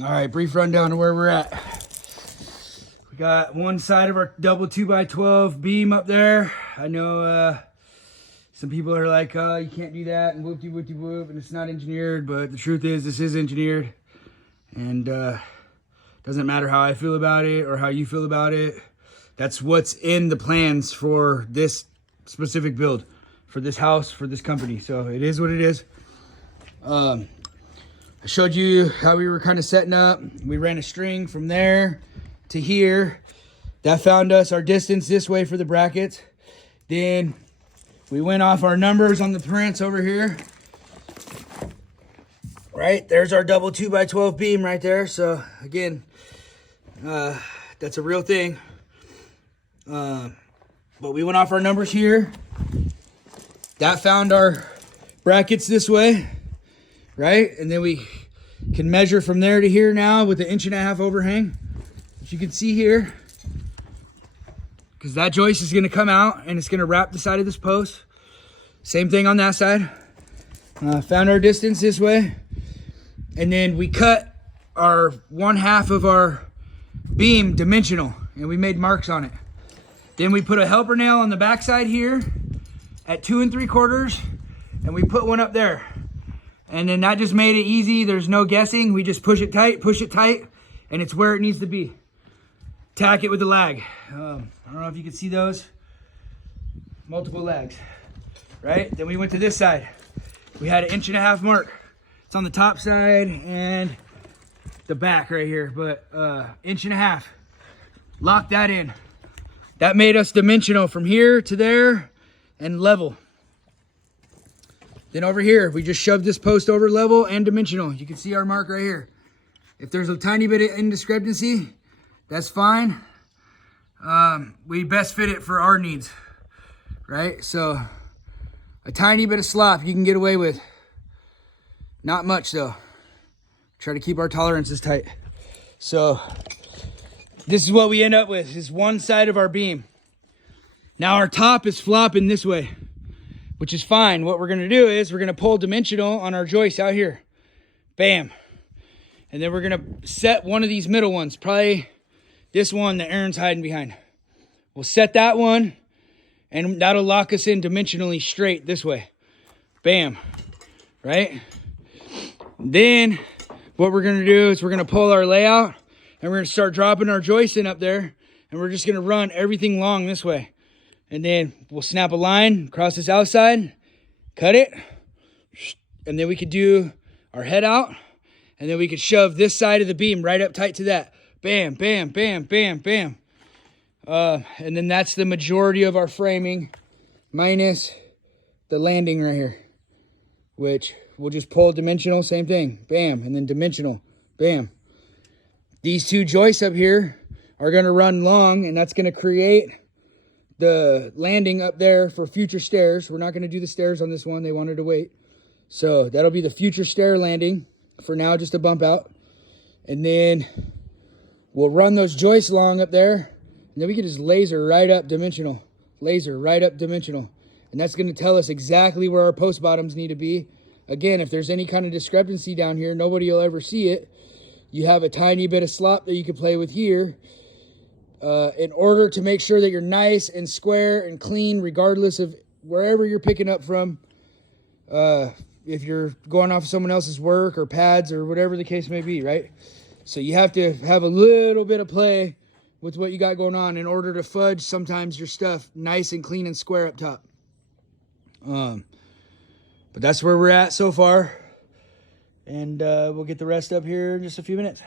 All right, brief rundown of where we're at. We got one side of our double 2x12 beam up there. I know some people are like, oh, you can't do that and whoop-de-whoop-de-whoop, and it's not engineered, but the truth is this is engineered. And doesn't matter how I feel about it or how you feel about it. That's what's in the plans for this specific build, for this house, for this company. So it is what it is. I showed you how we were kind of setting up. We ran a string from there to here. That found us our distance this way for the brackets. Then we went off our numbers on the prints over here. Right, there's our double 2x12 beam right there. So again, that's a real thing. But we went off our numbers here. That found our brackets this way, right? And then we can measure from there to here now with the 1.5 inch overhang, if you can see here, because that joist is going to come out and it's going to wrap the side of this post. Same thing on that side. Found our distance this way, and then we cut our 1/2 of our beam dimensional, and we made marks on it. Then we put a helper nail on the back side here at 2 3/4, and we put one up there. And then that just made it easy. There's no guessing. We just push it tight, and it's where it needs to be. Tack it with the lag. I don't know if you can see those. Multiple lags, right? Then we went to this side. We had an 1.5 inch mark. It's on the top side and the back right here, but 1.5 inch. Lock that in. That made us dimensional from here to there and level. Then over here, we just shoved this post over level and dimensional. You can see our mark right here. If there's a tiny bit of indiscrepancy, that's fine. We best fit it for our needs, right? So a tiny bit of slop you can get away with. Not much though. Try to keep our tolerances tight. So this is what we end up with, is one side of our beam. Now our top is flopping this way, which is fine. What we're gonna do is we're gonna pull dimensional on our joist out here. Bam. And then we're gonna set one of these middle ones, probably this one that Aaron's hiding behind. We'll set that one, and that'll lock us in dimensionally straight this way. Bam, right? Then what we're gonna do is we're gonna pull our layout, and we're gonna start dropping our joist in up there, and we're just gonna run everything long this way. And then we'll snap a line across this outside, cut it, and then we could do our head out, and then we could shove this side of the beam right up tight to that. Bam, bam, bam, bam, bam. And then that's the majority of our framing, minus the landing right here, which we'll just pull dimensional, same thing. Bam, and then dimensional, bam. These two joists up here are gonna run long, and that's gonna create the landing up there for future stairs. We're not gonna do the stairs on this one, they wanted to wait. So that'll be the future stair landing. For now, just a bump out. And then we'll run those joists long up there, and then we can just laser right up dimensional. Laser right up dimensional. And that's gonna tell us exactly where our post bottoms need to be. Again, if there's any kind of discrepancy down here, nobody will ever see it. You have a tiny bit of slop that you can play with here. In order to make sure that you're nice and square and clean, regardless of wherever you're picking up from. If you're going off of someone else's work or pads or whatever the case may be, right? So you have to have a little bit of play with what you got going on in order to fudge sometimes your stuff nice and clean and square up top. But that's where we're at so far. And we'll get the rest up here in just a few minutes.